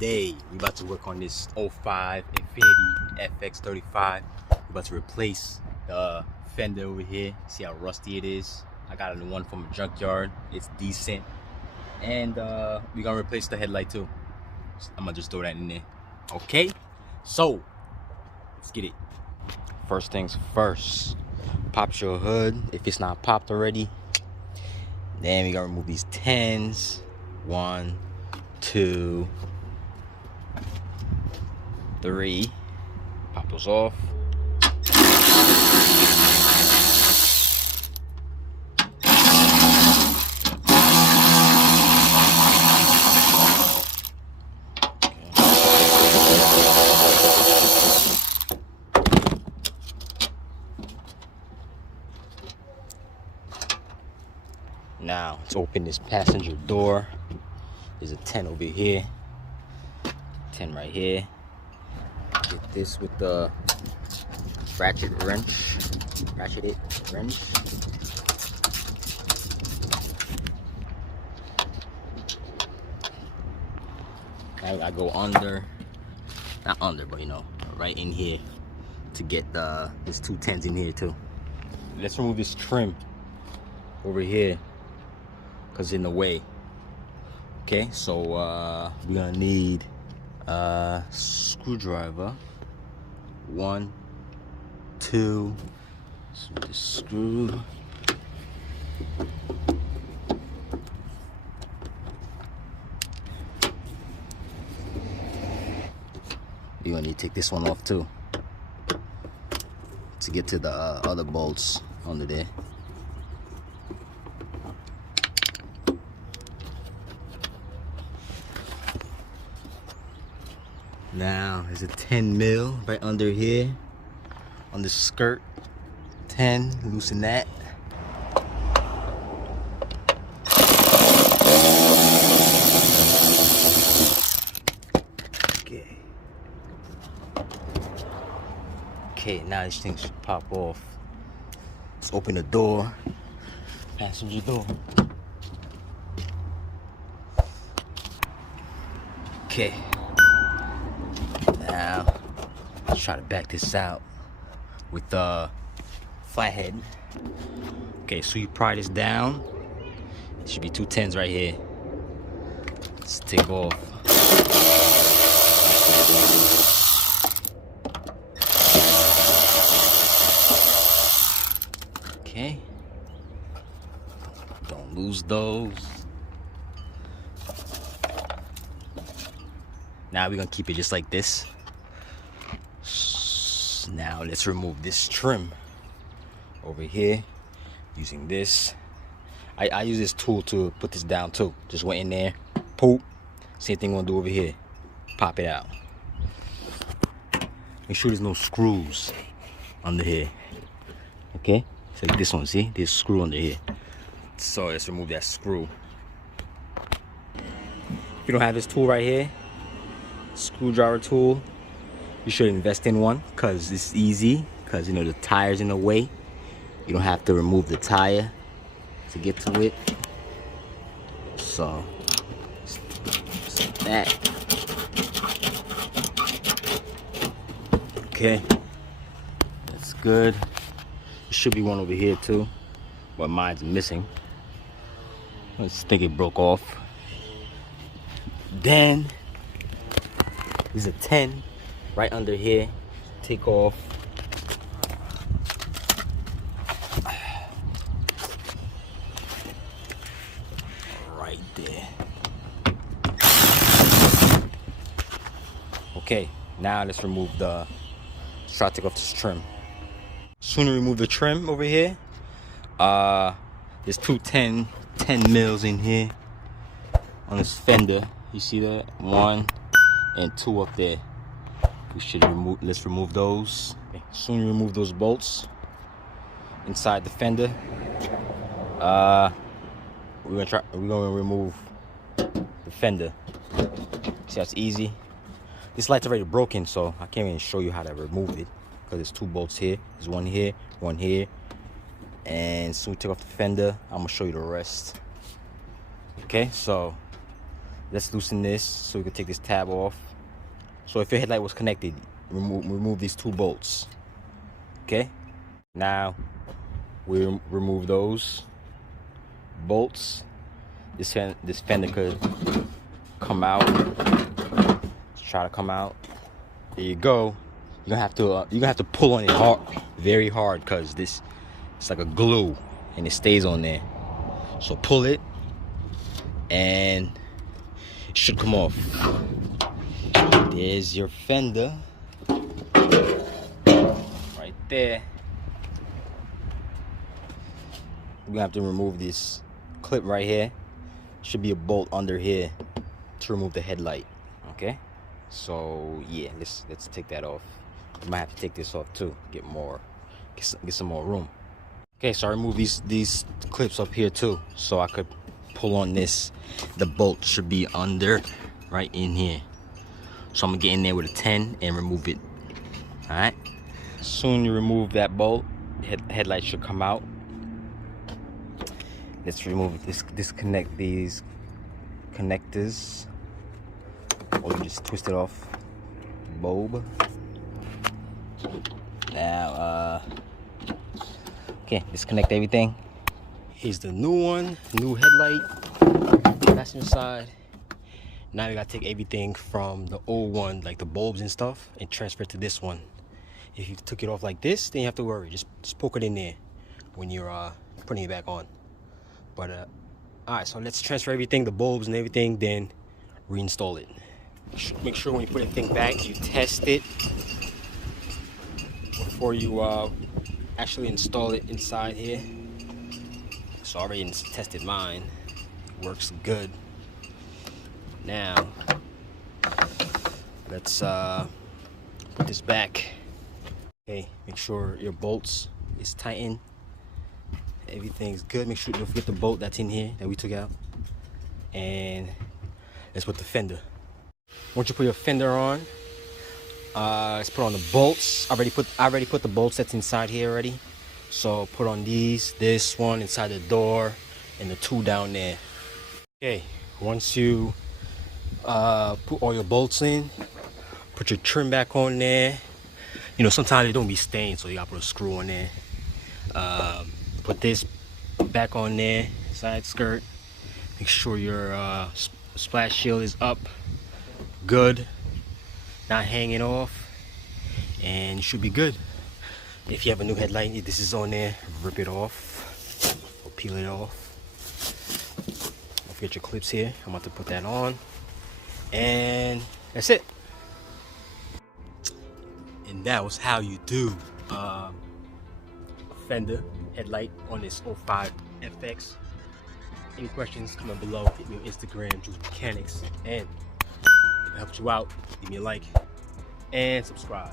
Today we about to work on this 05 Infiniti fx35. We're about to replace the fender over here. See how rusty it is? I got a new one from a junkyard. It's decent. And we're gonna replace the headlight too. I'm gonna just throw that in there. Okay, so let's get it. First things first, pop your hood if it's not popped already. Then we gotta remove these 10s. 1, 2, 3. Pop those off. Now let's open this passenger door. There's a 10 over here, 10 right here. Get this with the ratcheted wrench. I go under, not under, but you know, right in here to get there's 2 10s in here too. Let's remove this trim over here because it's in the way. Okay, so we're gonna need a screwdriver. 1, 2. So the screw. You're gonna need to take this one off too to get to the other bolts under there. Now there's a 10 mil right under here on the skirt. 10, loosen that. Okay, now this thing should pop off. Let's open the door, passenger door. Okay. Now, let's try to back this out with the flathead. Okay, so you pry this down. There should be 2 10s right here. Let's take off. Okay. Don't lose those. Now we're gonna keep it just like this. Now let's remove this trim over here using this. I use this tool to put this down too. Just went in there, poop. Same thing we're gonna do over here. Pop it out. Make sure there's no screws under here. Okay? So like this one, see? There's a screw under here. So let's remove that screw. If you don't have this tool right here, screwdriver tool, you should invest in one because it's easy, because you know the tire's in the way. You don't have to remove the tire to get to it. So like that. Okay, that's good. There should be one over here too, but mine's missing. Let's think it broke off. Then there's a 10 right under here. Take off. Right there. Okay, now let's remove the, let's try to take off this trim. Sooner remove the trim over here. There's 2 10 mils in here on this fender. You see that? 1 and 2 up there. We should remove, let's remove those. Okay. Soon you remove those bolts inside the fender. We're gonna remove the fender. See how it's easy? This light's already broken, so I can't even show you how to remove it because there's 2 bolts here. There's one here, and soon we take off the fender. I'm gonna show you the rest. Okay, so let's loosen this so we can take this tab off. So if your headlight was connected, remove these 2 bolts. Okay, now we remove those bolts. This fender could come out. Let's try to come out. There you go. You're gonna have to pull on it hard, very hard, because it's like a glue and it stays on there. So pull it and it should come off. There's your fender right there. We're gonna have to remove this clip right here. Should be a bolt under here to remove the headlight. Okay, so yeah, let's take that off. We might have to take this off too, get some more room. Okay, so I removed these clips up here too, so I could pull on this. The bolt should be under right in here. So I'm gonna get in there with a 10 and remove it. All right. Soon you remove that bolt, headlight should come out. Let's remove disconnect these connectors, or you just twist it off. Bulb. Now, okay, disconnect everything. Here's the new one, new headlight, passenger side. Now we gotta take everything from the old one, like the bulbs and stuff, and transfer it to this one. If you took it off like this, then you have to worry. Just poke it in there when you're putting it back on. But all right, so let's transfer everything, the bulbs and everything, then reinstall it. Make sure when you put everything back, you test it before you actually install it inside here. So I already tested mine. It works good. Now let's put this back. Okay, make sure your bolts is tightened. Everything's good. Make sure you don't forget the bolt that's in here that we took out. And let's put the fender. Once you put your fender on, let's put on the bolts. I already put the bolts that's inside here already. So put on this one inside the door, and the 2 down there. Okay, once you put all your bolts in, put your trim back on there. You know, sometimes they don't be stained, so you gotta put a screw on there. Put this back on there, side skirt. Make sure your splash shield is up, good, not hanging off, and you should be good. If you have a new headlight, if this is on there, rip it off or peel it off. Don't forget your clips here. I'm about to put that on, and that's it. And that was how you do Fender headlight on this 05 FX. Any questions, comment below. Hit me on Instagram, Juice Mechanics. And if it helped you out, give me a like and subscribe.